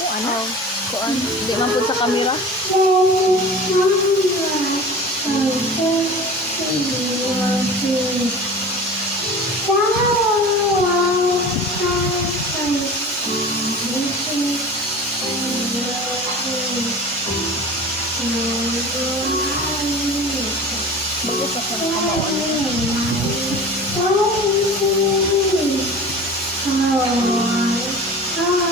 ano? Kuan. Di man sa kamera. Bago sa. Oh,